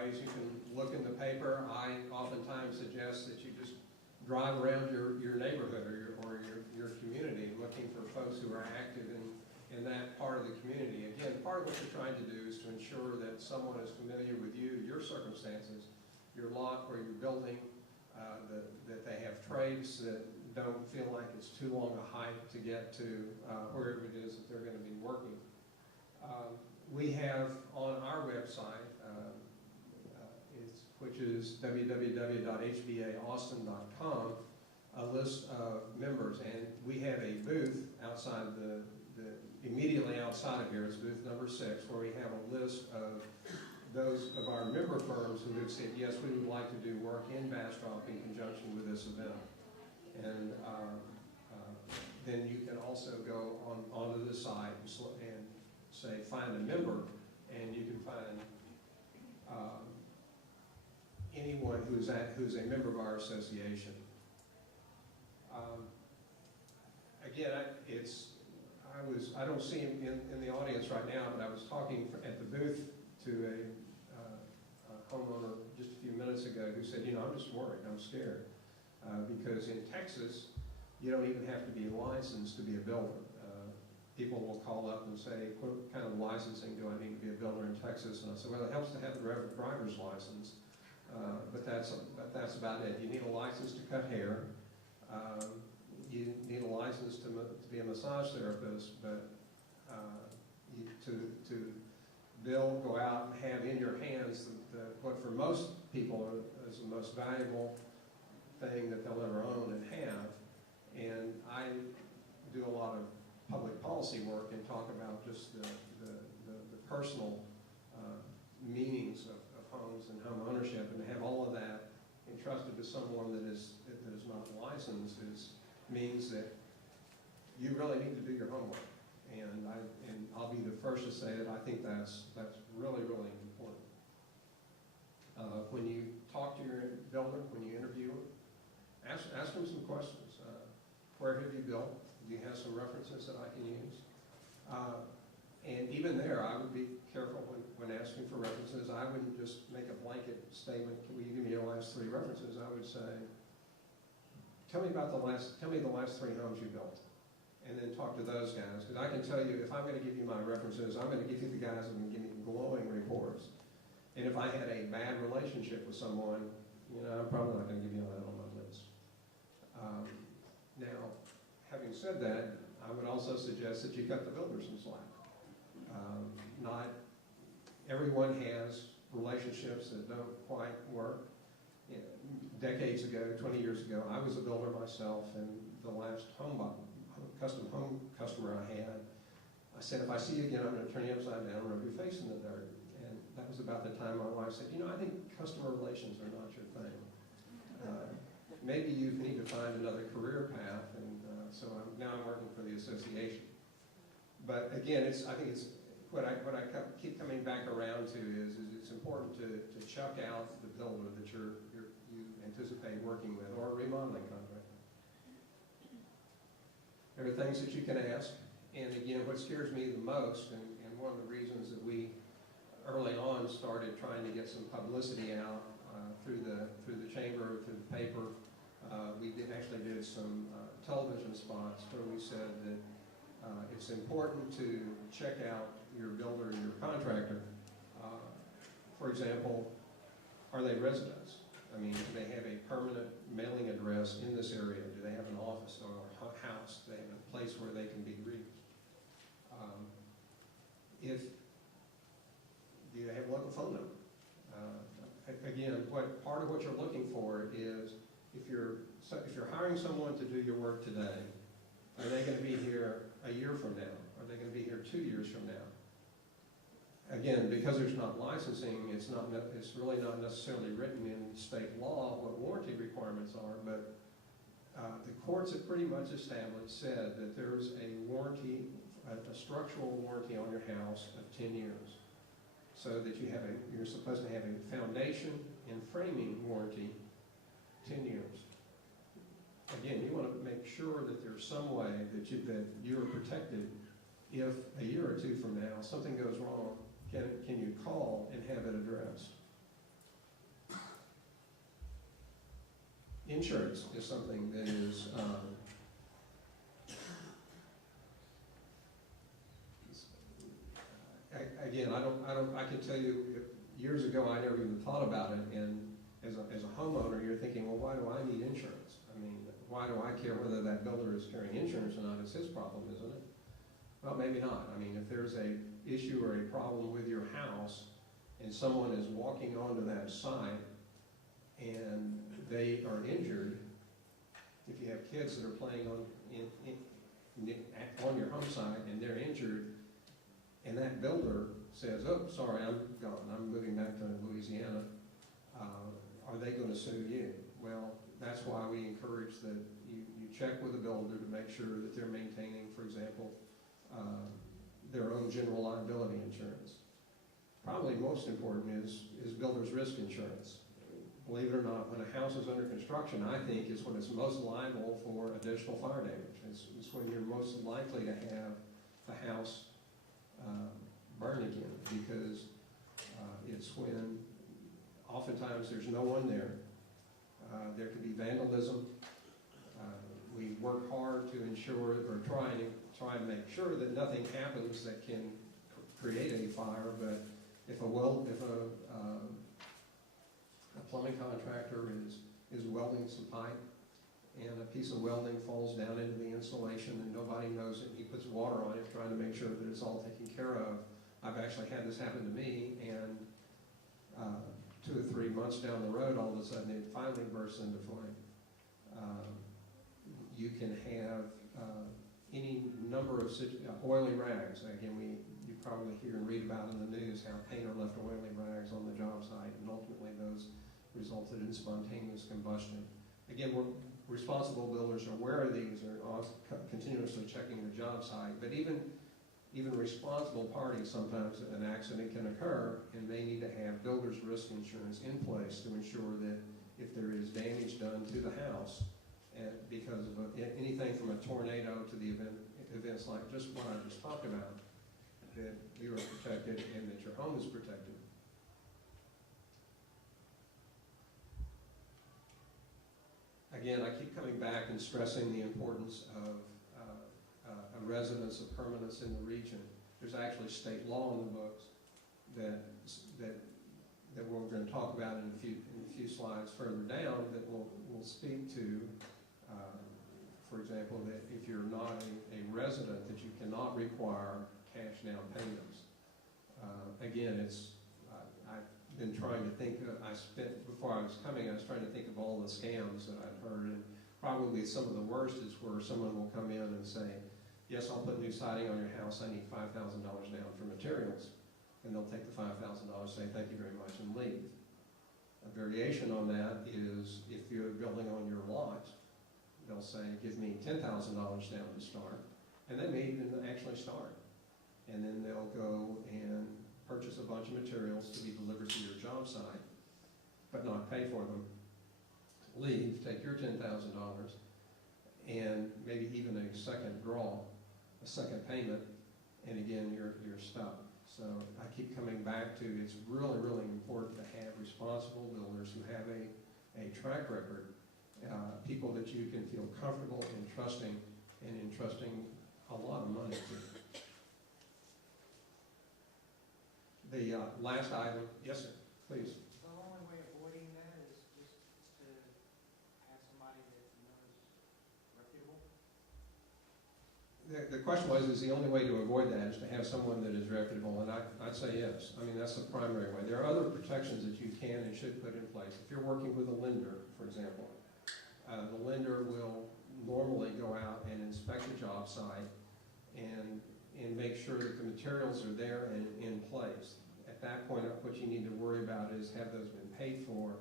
ways. You can look in the paper. I oftentimes suggest that you just drive around your neighborhood or your community looking for folks who are active in that part of the community. Again, part of what you're trying to do is to ensure that someone is familiar with you, your circumstances, your lot where you're building, that they have trades that don't feel like it's too long a hike to get to wherever it is that they're going to be working. We have on our website, which is www.hbaaustin.com, a list of members, and we have a booth outside immediately outside of here is booth number 6, where we have a list of those of our member firms who have said, yes, we would like to do work in Bastrop in conjunction with this event. And then you can also go onto the site and say, find a member, and you can find anyone who's a member of our association. Again, I don't see him in the audience right now, but I was talking at the booth to a homeowner just a few minutes ago who said, I'm just worried, I'm scared. Because in Texas, you don't even have to be licensed to be a builder. People will call up and say, what kind of licensing do I need to be a builder in Texas? And I said, well, it helps to have the driver's license, but that's about it. You need a license to cut hair. You need a license to be a massage therapist, but to build, go out and have in your hands what for most people is the most valuable thing that they'll ever own and have. And I do a lot of public policy work and talk about just the personal meanings of homes and home ownership, and to have all of that entrusted to someone that is not licensed means that you really need to do your homework. And I'll be the first to say that I think that's really, really important. When you talk to your builder, when you interview them, ask them some questions. Where have you built? Do you have some references that I can use? And even there, I would be careful when asking for references. I wouldn't just make a blanket statement, can you give me your last 3 references? I would say, tell me the last 3 homes you built. And then talk to those guys. Because I can tell you, if I'm going to give you my references, I'm going to give you the guys that can give me glowing reports. And if I had a bad relationship with someone, I'm probably not going to give you that on my list. Now, having said that, I would also suggest that you cut the builder some slack. Not everyone has relationships that don't quite work. Decades ago, 20 years ago, I was a builder myself, and the last custom home customer I had, I said, if I see you again, I'm going to turn you upside down and rub your face in the dirt. And that was about the time my wife said, I think customer relations are not your thing. Maybe you need to find another career path, and so now I'm working for the association. But again, I think it's what I keep coming back around to is it's important to chuck out the builder that you anticipate working with, or a remodeling contractor. There are things that you can ask, and again, what scares me the most, and one of the reasons that we early on started trying to get some publicity out through the chamber, through the paper. We actually did some television spots where we said that it's important to check out your builder and your contractor. For example, are they residents? I mean, do they have a permanent mailing address in this area? Do they have an office or a house? Do they have a place where they can be reached? Do they have a local phone number? Again, part of what you're looking for is if you're hiring someone to do your work today, are they going to be here a year from now? Are they going to be here 2 years from now? Again, because there's not licensing, it's really not necessarily written in state law what warranty requirements are, but the courts have pretty much said that there's a warranty, a structural warranty on your house of 10 years. So that you're supposed to have a foundation and framing warranty 10 years. Again, you want to make sure that there's some way that you're protected if a year or 2 from now something goes wrong. Can you call and have it addressed? insurance is something that is, again, I can tell you, years ago I never even thought about it, and as a homeowner, you're thinking, well, why do I need insurance? I mean, why do I care whether that builder is carrying insurance or not? It's his problem, isn't it? Well, maybe not. I mean, if there's a issue or a problem with your house, and someone is walking onto that site, and they are injured, if you have kids that are playing on your home site and they're injured, and that builder says, oh, sorry, I'm gone, I'm moving back to Louisiana, are they going to sue you? Well, that's why we encourage that you check with the builder to make sure that they're maintaining, for example, their own general liability insurance. Probably most important is builder's risk insurance. Believe it or not, when a house is under construction, I think is when it's most liable for additional fire damage. It's when you're most likely to have the house burn again, because it's when oftentimes there's no one there. There could be vandalism. We work hard to ensure, or try and make sure that nothing happens that can create a fire. But if a plumbing contractor is welding some pipe, and a piece of welding falls down into the insulation and nobody knows it, he puts water on it trying to make sure that it's all taken care of. I've actually had this happen to me, and 2 or 3 months down the road, all of a sudden it finally bursts into flame. You can have any number of oily rags. Again, you probably hear and read about in the news how painter left oily rags on the job site, and ultimately those resulted in spontaneous combustion. Again, responsible builders are aware of these, are continuously checking the job site, but even responsible parties, sometimes an accident can occur, and they need to have builder's risk insurance in place to ensure that if there is damage done to the house, and because of anything from a tornado to the events like just what I just talked about, that you are protected and that your home is protected. Again, I keep coming back and stressing the importance of a residence of permanence in the region. There's actually state law in the books that we're going to talk about in a few slides further down that will speak to, for example, that if you're not a resident, that you cannot require cash down payments. Again, I've been trying to think, before I was coming, I was trying to think of all the scams that I've heard, and probably some of the worst is where someone will come in and say, yes, I'll put new siding on your house, I need $5,000 down for materials. And they'll take the $5,000, say thank you very much, and leave. A variation on that is if you're building on your lot, they'll say, give me $10,000 down to start, and they may even actually start. And then they'll go and purchase a bunch of materials to be delivered to your job site, but not pay for them. Leave, take your $10,000, and maybe even a second draw, a second payment, and again, you're stuck. So I keep coming back to, it's really, really important to have responsible builders who have a track record, people that you can feel comfortable in trusting, and entrusting a lot of money to. The last item, yes sir, please. The only way of avoiding that is just to have somebody that you know is reputable? The question was, is the only way to avoid that is to have someone that is reputable, and I'd say yes. I mean, that's the primary way. There are other protections that you can and should put in place. If you're working with a lender, for example, the lender will normally go out and inspect the job site and make sure that the materials are there and in place. At that point, what you need to worry about is, have those been paid for?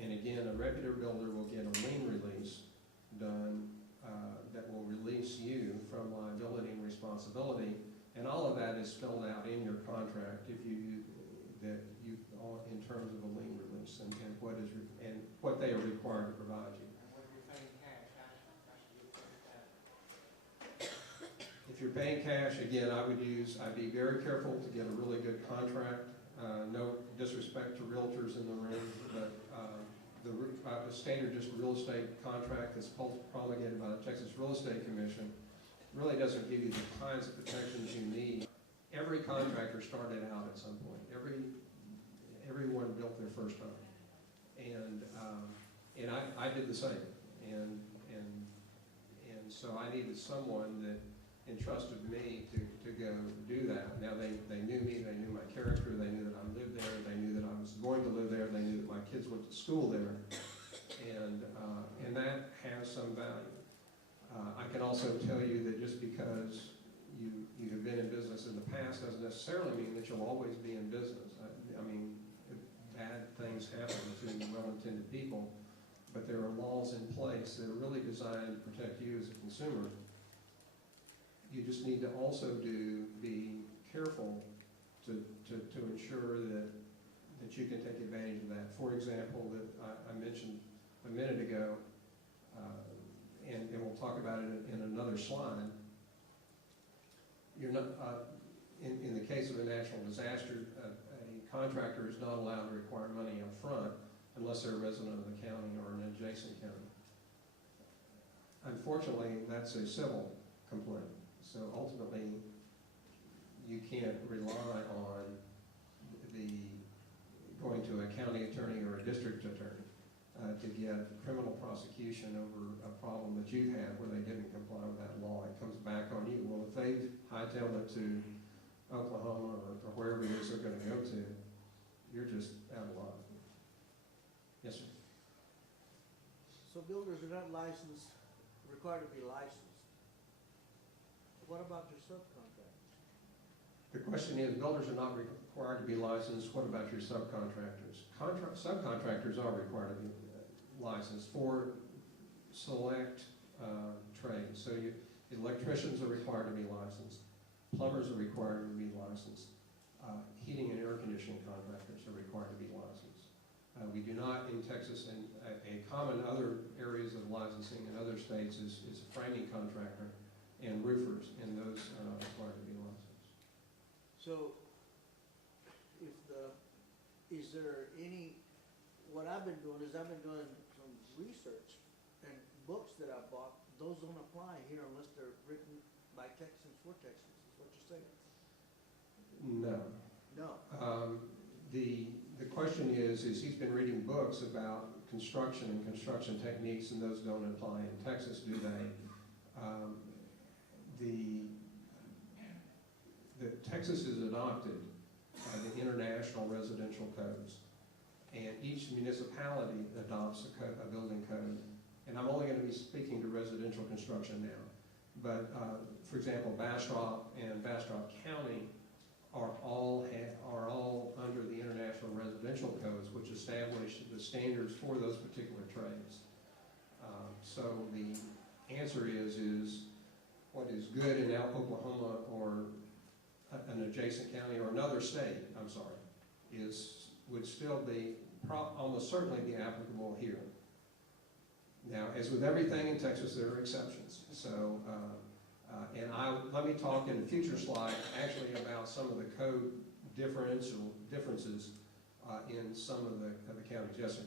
And again, a reputable builder will get a lien release done that will release you from liability and responsibility, and all of that is spelled out in your contract in terms of a lien release and what they are required to provide you. And when you're paying cash, how should you put that? If you're paying cash, again, I'd be very careful to get a really good contract. No disrespect to realtors in the room, but the standard just real estate contract that's promulgated by the Texas Real Estate Commission really doesn't give you the kinds of protections you need. Every contractor started out at some point. Everyone built their first home, and I did the same. And so I needed someone that entrusted me to go do that. Now they knew me, they knew my character, they knew that I lived there, they knew that I was going to live there, they knew that my kids went to school there, and that has some value. I can also tell you that just because you have been in business in the past doesn't necessarily mean that you'll always be in business. I mean, bad things happen to well-intended people, but there are laws in place that are really designed to protect you as a consumer. You just need to also be careful to ensure that you can take advantage of that. For example, that I mentioned a minute ago, and we'll talk about it in another slide. You're not, in the case of a natural disaster, a contractor is not allowed to require money up front unless they're a resident of the county or an adjacent county. Unfortunately, that's a civil complaint. So ultimately, you can't rely on going to a county attorney or a district attorney to get criminal prosecution over a problem that you had where they didn't comply with that law. It comes back on you. Well, if they hightailed it to Oklahoma or wherever it is they're going to go to, you're just out of luck. Yes, sir. So builders are not licensed, required to be licensed. What about your subcontractors? The question is, builders are not required to be licensed. What about your subcontractors? Subcontractors are required to be licensed for select trades. So electricians are required to be licensed. Plumbers are required to be licensed. Heating and air conditioning contractors are required to be licensed. We do not in Texas, and a common other areas of licensing in other states is a framing contractor and roofers, and those are not required to be licensed. So, is there any, what I've been doing is I've been doing some research, and books that I bought, those don't apply here unless they're written by Texans for Texans, is what you're saying? No. No. The question is he's been reading books about construction and construction techniques, and those don't apply in Texas, do they? Texas has adopted the international residential codes, and each municipality adopts a building code. And I'm only going to be speaking to residential construction now, but for example, Bastrop and Bastrop County are all under the international residential codes, which establish the standards for those particular trades. So the answer is what is good in Oklahoma or an adjacent county or another state, I'm sorry, would still be almost certainly be applicable here. Now, as with everything in Texas, there are exceptions. So, let me talk in a future slide actually about some of the code differences in some of the counties. Yes, sir.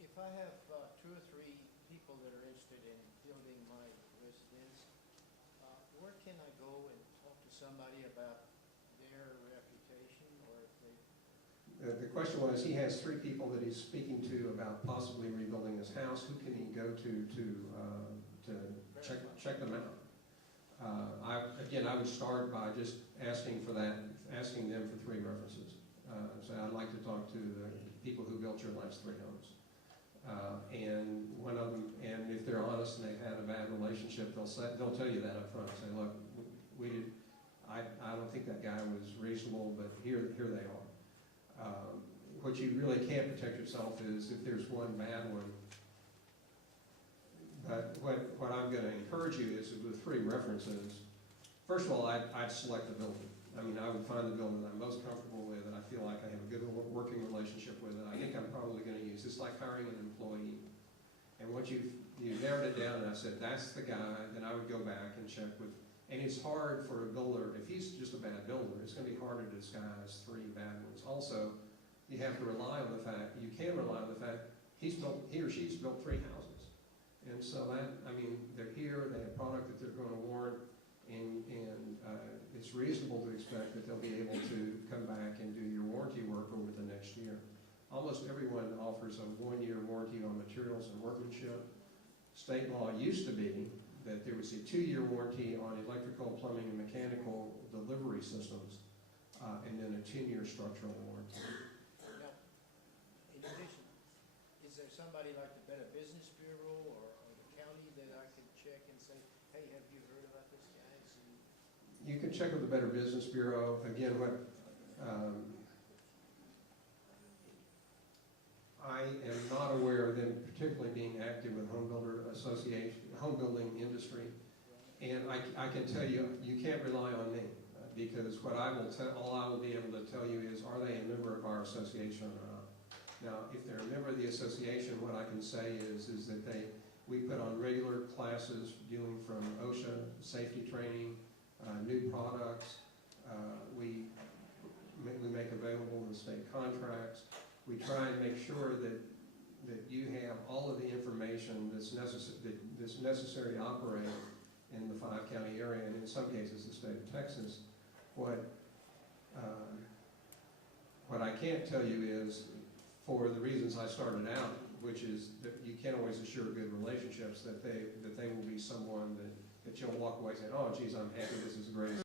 If I have 2 or 3 people that are interested in building my residence, where can I go and talk to somebody about their reputation, or if they... The question was, he has 3 people that he's speaking to about possibly rebuilding his house. Who can he go to check them out? I would start by just asking them for 3 references. So I'd like to talk to the people who built your last 3 homes. And one of them, and if they're honest and they've had a bad relationship, they'll tell you that up front. Say, look, I don't think that guy was reasonable, but here they are. What you really can't protect yourself is if there's one bad one. But what I'm going to encourage you is with 3 references. First of all, I'd select the building. I mean, I would find the building that I'm most comfortable with, and I feel like I have a good working relationship with it. I think I'm probably going to use. It's like hiring an employee. And once you've narrowed it down, and I said that's the guy, then I would go back and check with. And it's hard for a builder, if he's just a bad builder, it's going to be harder to disguise 3 bad ones. Also, you have to rely on the fact, you can rely on the fact he or she's built 3 houses. And so that, I mean, they're here, they have product that they're gonna warrant, and it's reasonable to expect that they'll be able to come back and do your warranty work over the next year. Almost everyone offers a 1-year warranty on materials and workmanship. State law used to be that there was a 2-year warranty on electrical, plumbing, and mechanical delivery systems, and then a 10-year structural warranty. Now, in addition, is there somebody like the Better Business Bureau or the county that I could check and say, hey, have you heard about this, guys? And You can check with the Better Business Bureau. Again, what I am not aware of them particularly being active with home building industry. And I can tell you, you can't rely on me, because what all I will be able to tell you is, are they a member of our association or not? Now, if they're a member of the association, what I can say is that we put on regular classes dealing from OSHA, safety training, new products. We make available the state contracts. We try and make sure that you have all of the information that's necessary to operate in the 5-county area, and in some cases the state of Texas. What I can't tell you is, for the reasons I started out, which is that you can't always assure good relationships, that they will be someone that you'll walk away saying, oh geez, I'm happy, this is the greatest